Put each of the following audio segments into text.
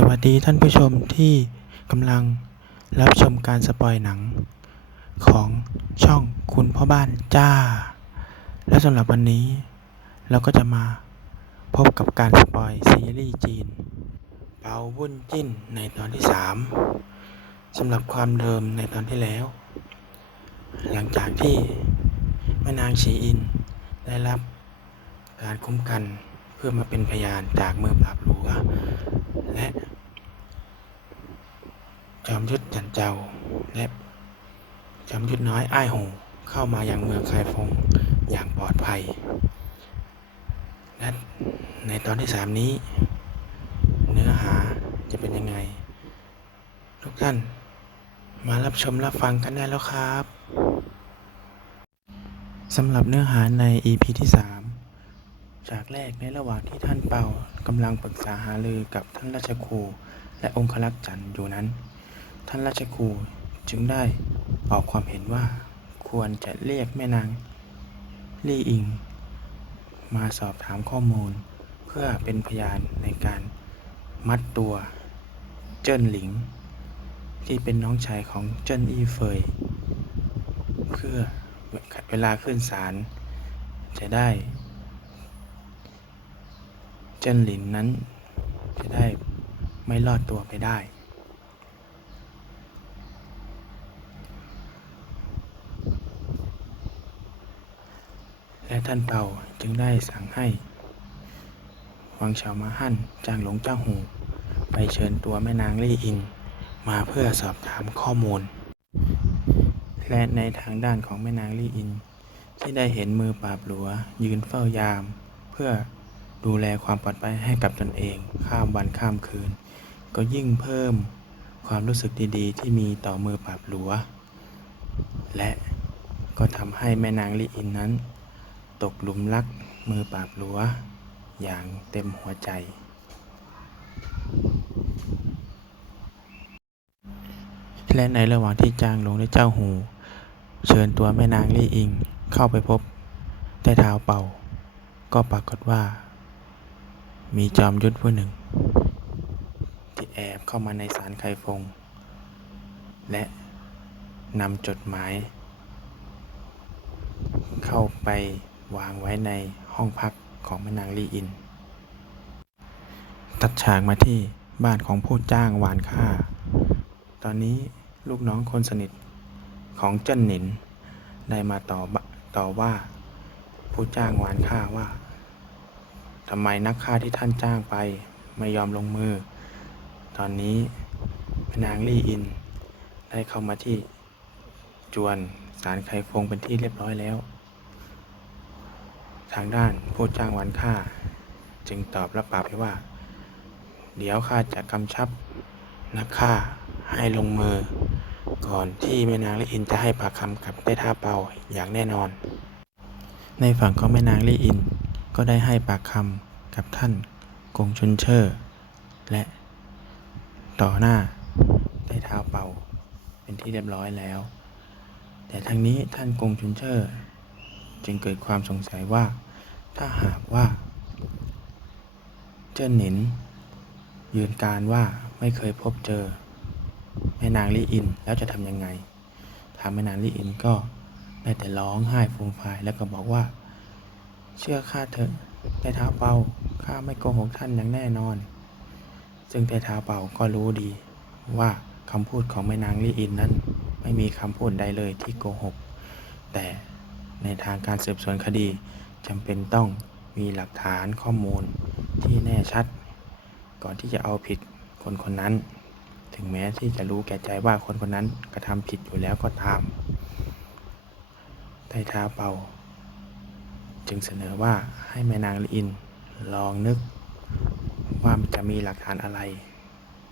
สวัสดีท่านผู้ชมที่กำลังรับชมการสปอยหนัง ของช่องคุณพ่อบ้านจ้า และสำหรับวันนี้ เราก็จะมาพบกับการสปอยซีรีส์จีน เปาวุ่นจิ้นในตอนที่ 3สำหรับความเดิมในตอนที่แล้ว หลังจากที่แม่นางชีอินได้รับการคุ้มกัน พื่อมาเป็นพยานจากมือปราบหลัวและจอมยุทธจันเจ้าและจอมยุทธน้อยอ้ายหูเข้ามาอยังเมืองคายฟงอย่างปลอดภัยและในตอนที่สามนี้ เนื้อหาจะเป็นยังไง ทุกท่านมารับชมรับฟังกันได้แล้วครับสำหรับเนื้อหาใน EP ที่3 จากแรกในระหว่างที่ท่านเป่ากำลังปรึกษาหารือกับท่านราชครูและองครักษ์จันทร์อยู่นั้น ท่านราชครูจึงได้ออกความเห็นว่าควรจะเรียกแม่นางลี่อิง มาสอบถามข้อมูล เพื่อเป็นพยานในการมัดตัวเจิ้นหลิง ที่เป็นน้องชายของเจิ้นอี้เฟย เพื่อเวลาขึ้นศาลจะได้ จิ้นหลินนั้น จะได้ไม่รอดตัวไปได้ และท่านเปาจึงได้สั่งให้วังเฉามาหั่นจางหลงเจ้าหู ไปเชิญตัวแม่นางลี่อิน มาเพื่อสอบถามข้อมูล และในทางด้านของแม่นางลี่อิน ที่ได้เห็นมือปราบหลัวยืนเฝ้ายาม เพื่อ ดูแลความปลอดภัยให้กับตนเอง ข้ามวันข้ามคืน ก็ยิ่งเพิ่มความรู้สึกดีๆ ที่มีต่อมือปราบหลัว และก็ทำให้แม่นางลี่อินนั้น ตกหลุมรักมือปราบหลัว อย่างเต็มหัวใจ และในระหว่างที่จางหลงและเจ้าหู เชิญตัวแม่นางลี่อิงเข้าไปพบใต้เท้าเป่า ก็ปรากฏว่า มีจอมยุทธผู้หนึ่ง ที่แอบเข้ามาในศาลไคฟง และนำจดหมาย เข้าไปวางไว้ในห้องพักของแม่นางลี่อิน ตัดฉากมาที่บ้านของผู้จ้างหวานฆ่า ตอนนี้ลูกน้องคนสนิทของเจ้นหนิน ได้มาต่อบต่อว่า ผู้จ้างหวานฆ่าว่า ทำไมนักฆ่าที่ท่านจ้างไปไม่ยอมลงมือ ตอนนี้แม่นางลี่อิน ได้เข้ามาที่จวนสารไคฟงเป็นที่เรียบร้อยแล้ว ทางด้านผู้จ้างวานฆ่า จึงตอบรับปากไปว่า เดี๋ยวข้าจะกำชับนักฆ่าให้ลงมือ ก่อนที่แม่นางลี่อินจะให้ปากคำกับได้ท่าเป่าอย่างแน่นอน ในฝั่งของแม่นางลี่อิน ก็ได้ให้ปากคำกับท่านกงชนเชอร์และต่อหน้าได้เท้าเป่าเป็นที่เรียบร้อยแล้ว แต่ทางนี้ท่านกงชุนเชอร์จึงเกิดความสงสัยว่า ถ้าหากว่า เจิ้นหนิน ยืนการว่าไม่เคยพบเจอ แม่นางลี่อินแล้วจะทำยังไงทางแม่นางลี่อินก็ได้แต่ร้องไห้ฟูมฟายแล้วก็บอกว่า เชื่อข้าเถอะแต่เท้าเป่าข้าไม่โกหกท่านอย่างแน่นอน ซึ่งแต่เท้าเป่าก็รู้ดี ว่าคำพูดของแม่นางลี่อินนั้น ไม่มีคำพูดใดเลยที่โกหก แต่ในทางการสืบสวนคดีจำเป็นต้องมีหลักฐานข้อมูลที่แน่ชัด ก่อนที่จะเอาผิดคนคนนั้น ถึงแม้ที่จะรู้แก่ใจว่าคนคนนั้นกระทำผิดอยู่แล้วก็ตามไต้ท้าเป่า จึงเสนอว่าให้แม่นางลีอินลองนึกว่าจะมีหลักฐานอะไร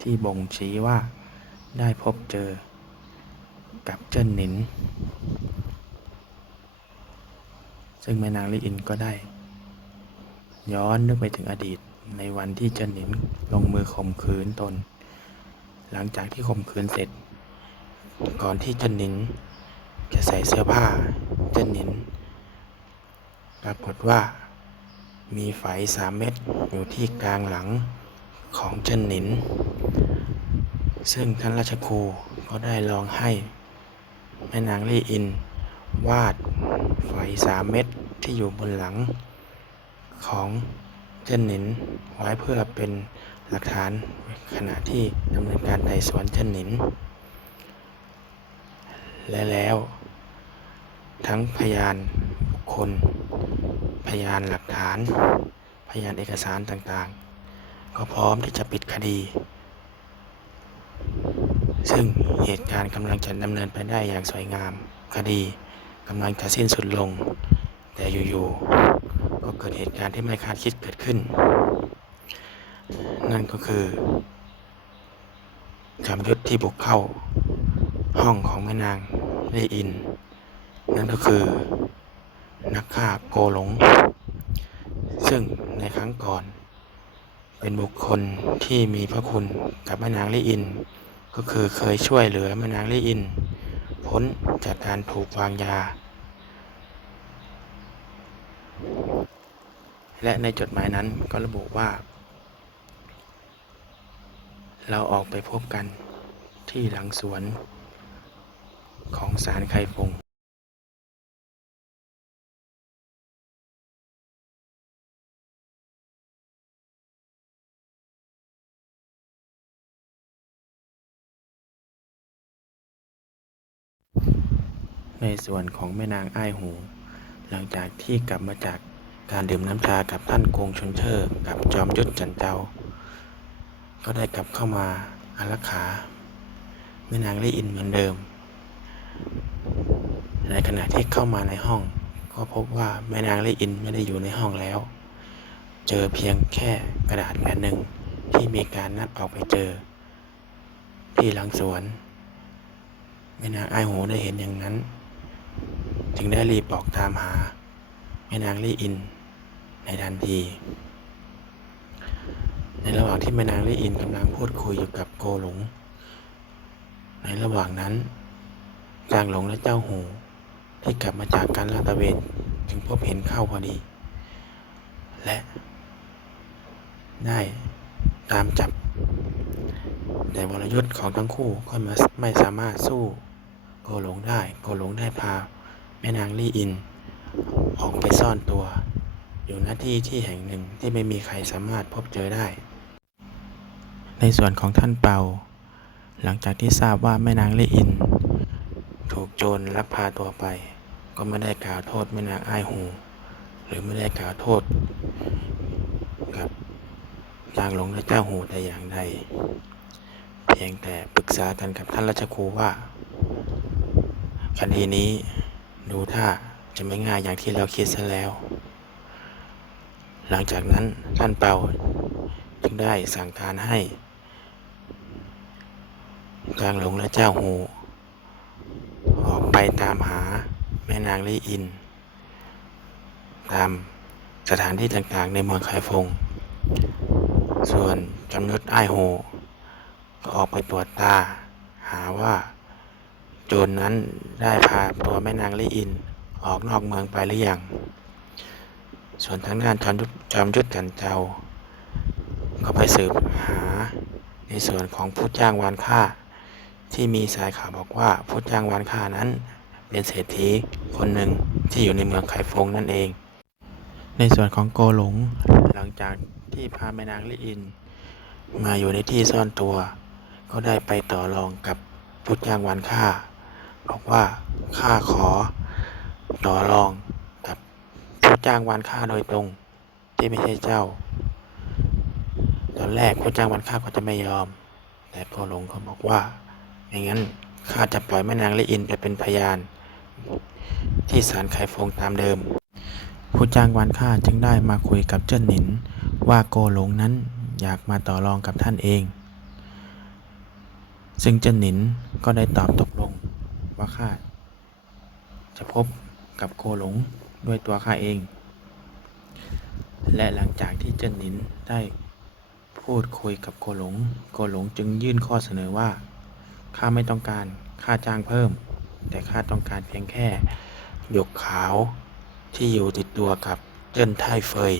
ที่บ่งชี้ว่าได้พบเจอกับเจิ้นหนิน ซึ่งแม่นางลีอินก็ได้ ย้อนนึกไปถึงอดีตในวันที่เจิ้นหนินลงมือข่มขืนตน หลังจากที่ข่มขืนเสร็จ ก่อนที่เจิ้นหนินจะใส่เสื้อผ้าเจิ้นหนิน ปรากฏว่า มีไฝสามเม็ดอยู่ที่กลางหลังของเจนหนิน ซึ่งท่านราชครูก็ได้ลองให้ แม่นางลี่อิน วาดไฟสามเม็ดที่อยู่บนหลัง ของเจนหนินไว้เพื่อเป็นหลักฐานขณะที่ดำเนินการไต่สวนเจนหนิน และแล้ว ทั้งพยานบุคคล พยานหลักฐาน พยานเอกสารต่างๆ ก็พร้อมที่จะปิดคดี ซึ่งเหตุการณ์กำลังจะดำเนินไปได้อย่างสวยงาม คดีกำลังจะสิ้นสุดลง แต่อยู่ๆก็เกิดเหตุการณ์ที่ไม่คาดคิดเกิดขึ้น นั่นก็คือจอมยุทธที่บุกเข้า ห้องของแม่นางลีอิน นั่นก็คือ นักฆ่าโกหลง ซึ่งในครั้งก่อน เป็นบุคคลที่มีพระคุณกับแม่นางลี่อิน ก็คือเคยช่วยเหลือแม่นางลี่อิน พ้นจากการถูกวางยา และในจดหมายนั้นก็ระบุว่า เราออกไปพบกันที่หลังสวนของศาลไคฟง ในส่วนของแม่นางอ้ายหู หลังจากที่กลับมาจากการดื่มน้ำชากับท่านกงชนเชอร์กับจอมยุทธจันเจ้า ก็ได้กลับเข้ามาอารักขาแม่นางลีอินเหมือนเดิม ในขณะที่เข้ามาในห้อง ก็พบว่าแม่นางลีอินไม่ได้อยู่ในห้องแล้ว เจอเพียงแค่กระดาษแผ่นหนึ่งที่มีการนัดออกไปเจอ ที่หลังสวนแม่นางไอ้หูได้เห็นอย่างนั้น จึงได้รีบออกตามหาแม่นางลี่อิน ในทันที ในระหว่างที่แม่นางลี่อินกำลังพูดคุยอยู่กับโกหลง ในระหว่างนั้นจางหลงและเจ้าหูที่กลับมาจากการลาดตระเวนจึงพบเห็นเข้าพอดี และ ได้ตามจับ แต่วรยุทธ์ของทั้งคู่ก็ไม่ไม่สามารถสู้โกหลงได้โกหลงได้พา แม่นางลี่อิน ออกไปซ่อนตัว อยู่หน้าที่ที่แห่งหนึ่งที่ไม่มีใครสามารถพบเจอได้ ในส่วนของท่านเปา หลังจากที่ทราบว่าแม่นางลี่อิน ถูกโจรลักพาตัวไป ก็ไม่ได้กล่าวโทษแม่นางไอ้หู หรือไม่ได้กล่าวโทษ กับจางหลงและเจ้าหูแต่อย่างใดเพียงแต่ปรึกษากันกับท่านราชครูว่าคดีนี้ ดูท่าจะไม่ง่ายอย่างที่เราคิดซะแล้ว หลังจากนั้นท่านเปาจึงได้สั่งการให้จางหลงและเจ้าหูออกไปตามหาแม่นางลี่อิน ตามสถานที่ต่างๆในเมืองไคฟง ส่วนจำนุดอ้ายโหก็ออกไปตรวจตา หาว่า โจรนนั้นได้พาตัวแม่นางลี่อินออกนอกเมืองไปหรือยัง ส่วนทางด้านจอมยุทธจอมยุทธกันเจ้า ก็ไปสืบหาในส่วนของผู้จ้างวานฆ่า ที่มีสายข่าวบอกว่าผู้จ้างวานฆ่านั้นเป็นเศรษฐีคนหนึ่งที่อยู่ในเมืองไคฟงนั่นเอง ในส่วนของโกหลงหลังจากที่พาแม่นางลี่อิน มาอยู่ในที่ซ่อนตัว ก็ได้ไปต่อรองกับผู้จ้างวานฆ่า บอกว่าข้าขอต่อรองกับผู้จ้างวานฆ่าโดยตรง ที่ไม่ใช่เจ้า ตอนแรกผู้จ้างวานฆ่าก็จะไม่ยอม แต่โกหลงก็บอกว่าไม่งั้นข้าจะปล่อยแม่นางลี่อินไปเป็นพยาน ที่ศาลไคฟงตามเดิม ผู้จ้างวานฆ่าจึงได้มาคุยกับเจิ้นหนิน ว่าโกหลงนั้นอยากมาต่อรองกับท่านเอง ซึ่งเจิ้นหนินก็ได้ตอบตกลง ว่าข้าจะพบกับโกหลงด้วยตัวข้าเอง และหลังจากที่เจินหนินได้พูดคุยกับโกหลงโกหลงจึงยื่นข้อเสนอว่าข้าไม่ต้องการค่าจ้างเพิ่ม แต่ข้าต้องการเพียงแค่หยกขาวที่อยู่ติดตัวกับเจิ้นไทเฟย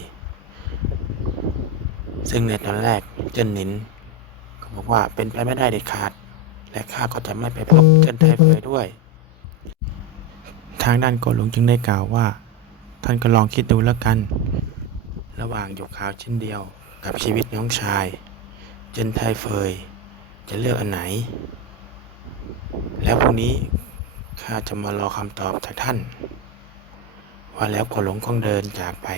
ซึ่งในตอนแรกเจิ้นหนินก็บอกว่าเป็นไปไม่ได้เด็ดขาด และข้าก็จะไม่ไปพบเจิ้นไทเฟยด้วย ทางด้านโกหลงจึงได้กล่าวว่า ท่านก็ลองคิดดูแล้วกัน ระหว่างหยกขาวชิ้นเดียวกับชีวิตน้องชาย เจนไทเฟย จะเลือกอันไหน แล้วพรุ่งนี้ข้าจะมารอคำตอบจากท่าน ว่าแล้วโกหลงก็เดินจากไป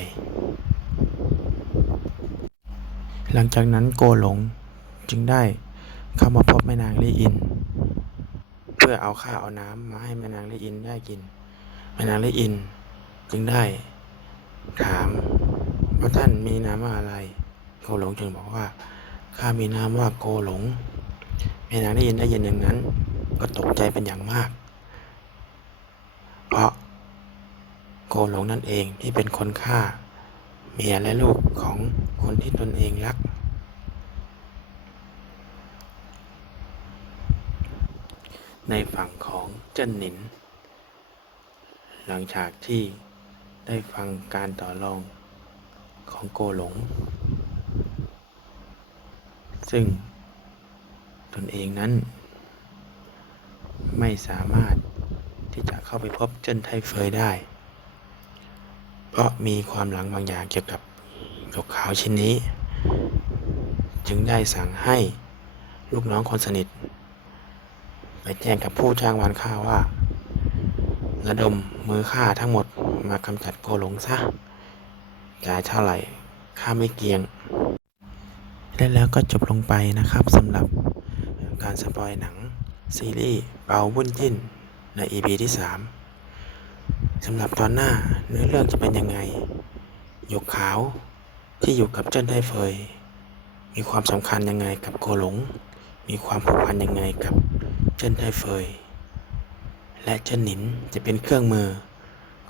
หลังจากนั้นโกหลงจึงได้ เข้ามาพบแม่นางลี่อิน เพื่อเอาข้าวเอาน้ำมาให้แม่นางลี่อินได้กิน แม่นางลี่อินจึงได้ถามว่าท่านมีนามว่าอะไร โกหลงจึงบอกว่าข้ามีนามว่าโกหลงแม่นางลี่อินได้ยินอย่างนั้น ก็ตกใจเป็นอย่างมาก เพราะโกหลงนั่นเองที่เป็นคนฆ่า เมียและลูกของคนที่ตนเองรัก ในฝั่งของเจิ้นหนิน หลังจากที่ได้ฟังการต่อรองของโกหลง ซึ่งตนเองนั้น ไม่สามารถที่จะเข้าไปพบเจิ้นไทเฟยได้ เพราะมีความหลังบางอย่างเกี่ยวกับหยกขาวชิ้นนี้ จึงได้สั่งให้ลูกน้องคนสนิท แจ้งกับผู้จ้างวานฆ่าว่า ระดมมือฆ่าทั้งหมดมากำจัดโกหลงซะจ่ายเท่าไหร่ข้าไม่เกียง และแล้วก็จบลงไปนะครับสำหรับการสปอยหนัง ซีรีส์เปาบุญจิ้นใน EP ที่ 3สำหรับตอนหน้าเนื้อเรื่องจะเป็นยังไง หยกขาวที่อยู่กับเจิ้นไทเฟย มีความสำคัญยังไงกับโกหลง มีความผูกพันยังไงกับ เจิ้นไทเฟย และเจิ้นหนินจะเป็นเครื่องมือ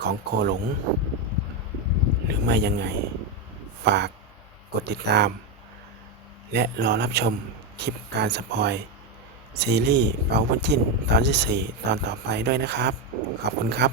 ของโกหลง หรือไม่ยังไง ฝากกดติดตาม และรอรับชมคลิปการสปอย ซีรีส์เปาบุญจินตอนที่ 4 ตอนต่อไปด้วยนะครับ ขอบคุณครับ